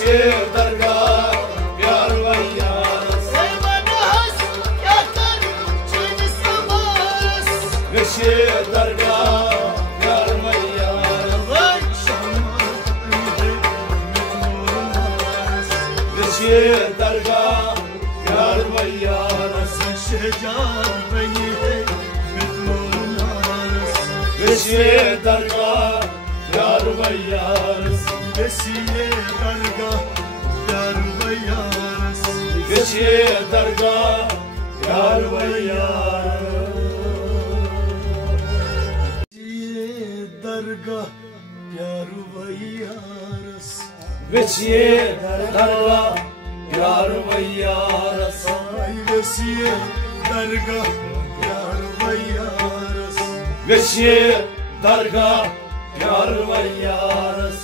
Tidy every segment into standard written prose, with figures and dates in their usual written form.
Beşir dargah yar vay yaras Hayvanız yakar çayını samas Beşir dargah yar vay yaras Vay Beşir dargah yar vay yaras şecar beni hey metmurun aras Beşir dargah yar vay yaras Besiye dargah yar vay yaras Beşir dargah yar vay yaras Besiye dargah yar vay yaras Beşir dargah yar vay yaras Ay besiye dargah yar vay yaras Beşir dargah yar vay yaras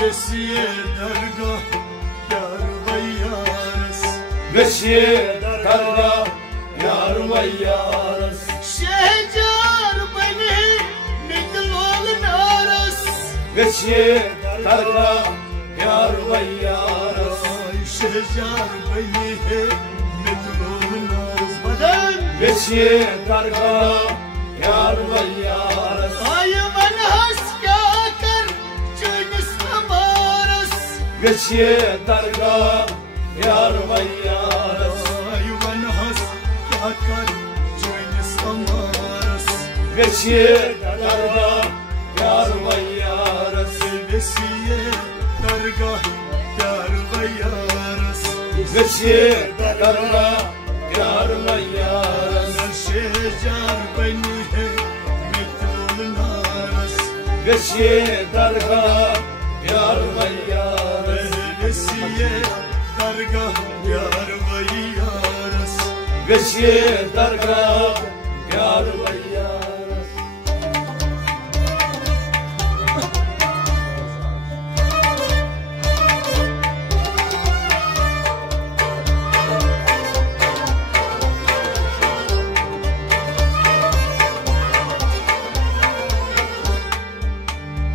Besiye dargah yar vay yaras Beşir dargah yar vay yaras Şecar beni mitlolun aras Beşir dargah yar vay yaras Ay şecar beni mitlolun aras Badan Beşir dargah yar vay yaras ay bana haskakar çayını samas Beşir dargah yar vay yaras Ay bana haskakar çayını samas Beşir dargah yar vay yaras Besiye dargah yar vay yaras Beşir dargah yar vay yaras Şecar beni mitlolun aras Beşir dargah yar vay yaras Besiye dargah yar vay yaras Beşir dargah yar vay yaras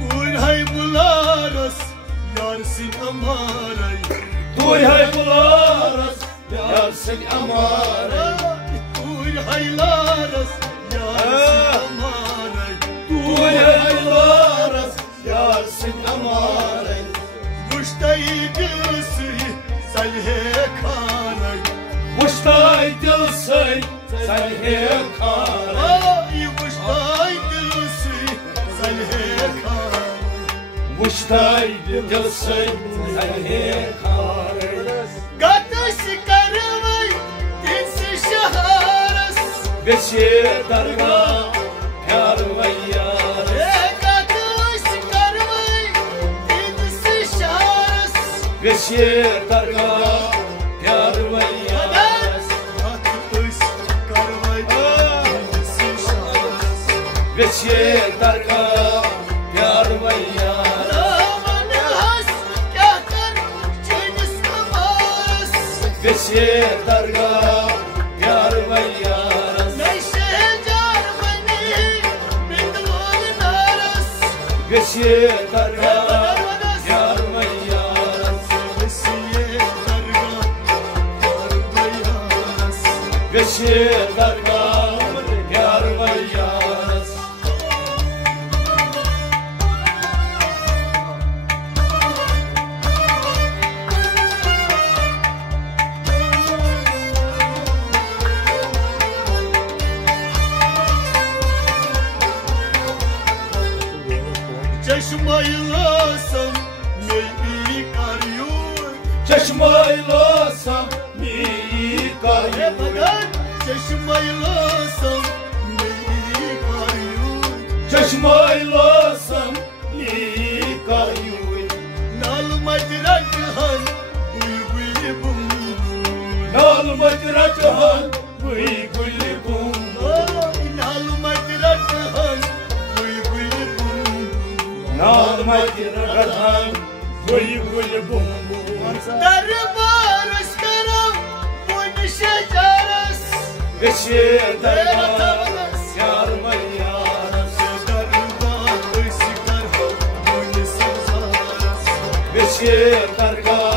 Dur hay bularas yarsin amaray Duy hay bularas yarsın amaray Dur haylaras yarsin amaray Duy hay bularas yarsın amaray Kuştaydı suyu salhe karay Kuştay dilsay sen hekaray Ay kuştaydı suyu salhe karay Kuştay dilsay sen hekaray Gatış karımay dinsi şaharas Beşir dargah yar vay yaras Gatış karımay dinsi şaharas Beşir dargah yar vay yaras Gatış karımay dinsi şaharas Beşir dargah yar vay yaras Aman has yakar çayını samas Beşir dargah yar vay yaras Neşecar beni mitlolun aras Beşir dargah yar vay yaras Besiye dargah yar vay yaras Beşir dargah yar vay yaras Çeşmaylasam meyvi karıyor Çeşmaylasam mi kayı Badan çeşmaylasam meyvi karıyor Çeşmaylasam mi kayı Nal madrakhan bulbul bum Nal madrakhan buy gul bum Nal madrakhan bulbul bum Nal madrakhan buy gul bum Darbar aşkaram bu şecaras Beşir dargah yar vay yaras Darbar aşkaram bu şecaras Beşir dargah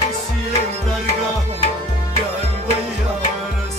bişi dargah yar ve yaras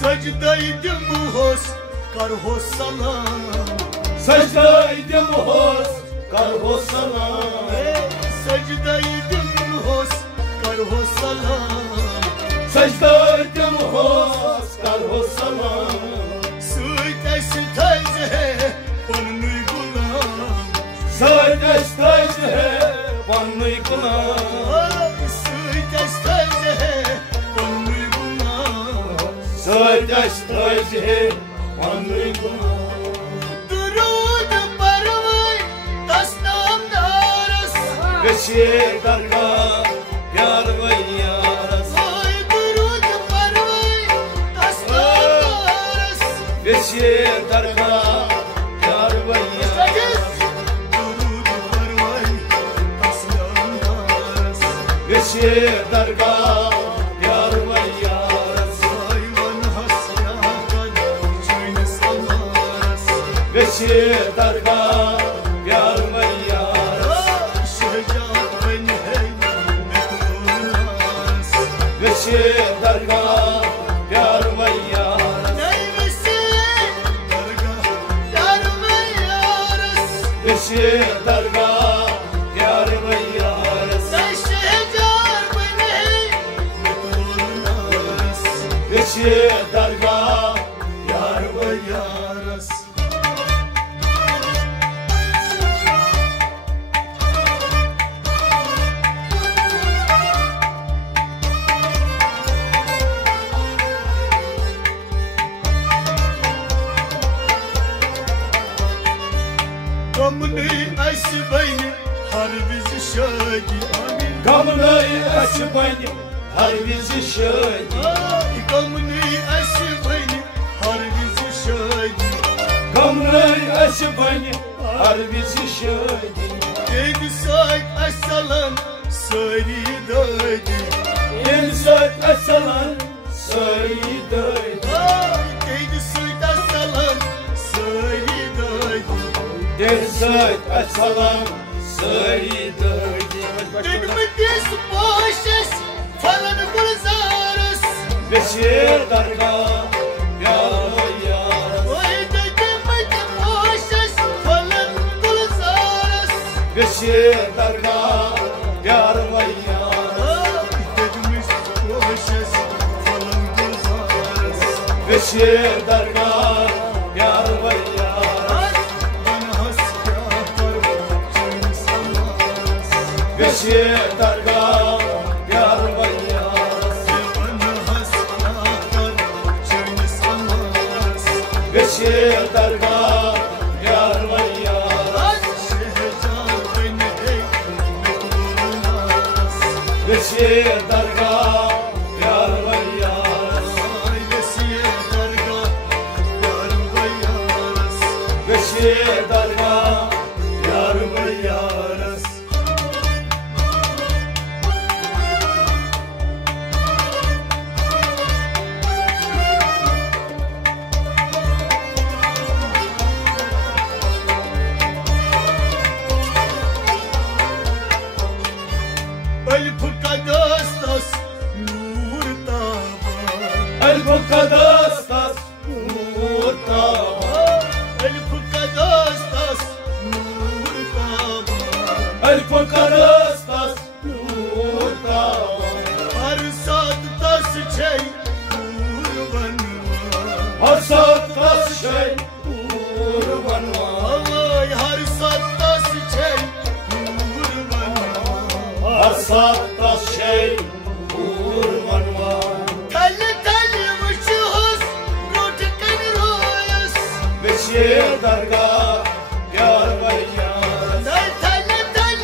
Secdeydim hos karhos salam Secdeydim hos karhos salam Secdeydim hos karhos salam Secdeydim hos karhos salam Suitesi teyze bana gulam Söyleş teyze bana kılan Suitesi teyze bana gulam Söyleş teyze bana kılan Durud barvay tasnam daras Beşi dargah yar ve yaras Ay durud barvay tasnam daras Beşi dargah yar ve yaras Durud barvay tasnam daras Beşi dargah yar ve yaras Hayvan hasyakan çöyle sallaras Beşi dargah yar ve yaras Şecat ben hey mekrunas Beşi dargah yar ve yaras Neymesin dargah yar ve yaras Beşi dargah yar ve yaras Şecat ben hey mekrunas Beşi dargah yar ve yaras Gamını esbeyni harbiz şadi amin Gamını açmayın her bizi şöyle Ay gamını esbeyni harbiz şadi Gamını açmayın her bizi şöyle Dedi sayt esalan söyle döydü Yeni söz etseler söyledi Ay dedi sayt esalan söyle döydü Yeni söz etseler söyledi Dedi mi diz boşes falan bulzarız Beşir dargah yar ve yaras Ay dedi mi diz boşes falan bulzarız Beşir dargah yar ve yaras Dedimiz boşes falan bulzarız Beşir dargah yar ve yaras Bana haskâkar çayını sallarız Beşir dargah yar ve yaras Bana haskâkar çayını sallarız Beşir dargah yar ve yaras Şehcar beni hey mekrunas Beşir dargah yar ve yaras Ailesiye dargah yar ve yaras Beşir dargah yar ve yaras Ölüp kadastas nur taba El Bukadastas Mutaba Ölüp kadastas nur taba El Bukadastas Mutaba Har saat tas çey kurban Harsat tas şey kurban var Vallahi har saat tas çey kurban Harsat tas şey kurban var Telli telli uçuğuz Rotiken royuz Beşir dargah yar ve yaras Telli telli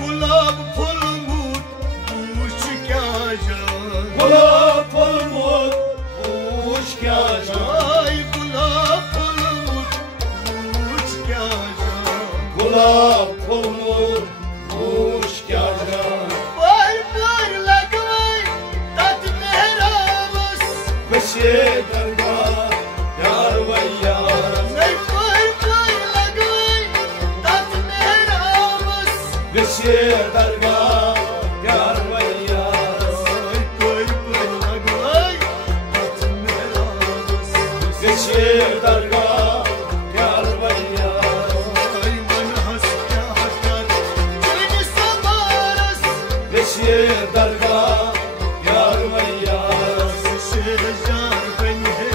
गुलाब फूल मूत पूछ क्या जान गुलाब फूल मोत पूछ क्या जान आई गुलाब फूल मूत पूछ क्या जान गुलाब फूल मोत पूछ क्या जान पर लगवाई तत मेरा बस बशेर दरगाह यार व यार नहीं पर लगवाई तत मेरा बस बशेर दरगाह यार व यार कोई लगवाई तत मेरा बस बशेर दरगाह यार व यार आई मन हंस क्या कर चुन समारस बशेर दरगाह यार व यार शेजार बन है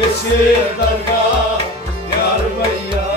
बशेर दरगाह यार व यार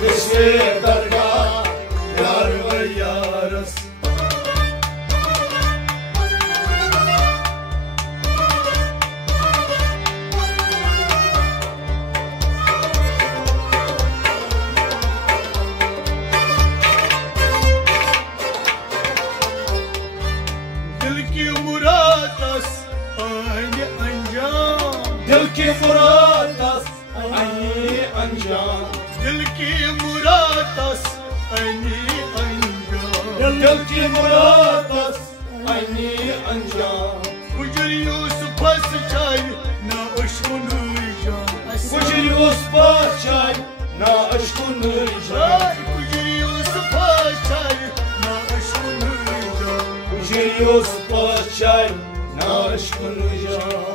बशेर दरगाह यार व यार दिल की मुरादस आने अंजाम दिल की मुरादस आई अंजाम दिल की मुरादस आने अंजाम दिल की मुरादस आई अंजाम गुजर यूसुफ सचाई ना उश्कुन जान कुछ यूसुफ चाय ना अशकुन जान गुजर यूसुफ सचाई ना उश्कुन जान कुछ यूसुफ चाय ना अशकुन जान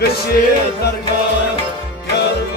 बशेर दरगाह यार व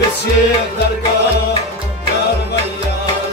बशेर दरगाह यार व यार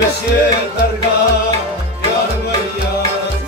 बशेर दरगाह यार व यार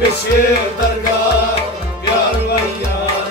बशेर दरगाह यार व यार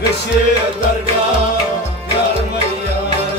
बशेर दरगाह यार व यार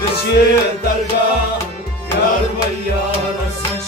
बशेर दरगाह यार व यार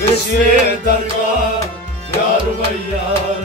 बशेर दरगाह यार व यार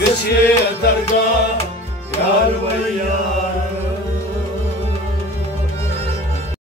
बशेर दरगाह यार व यार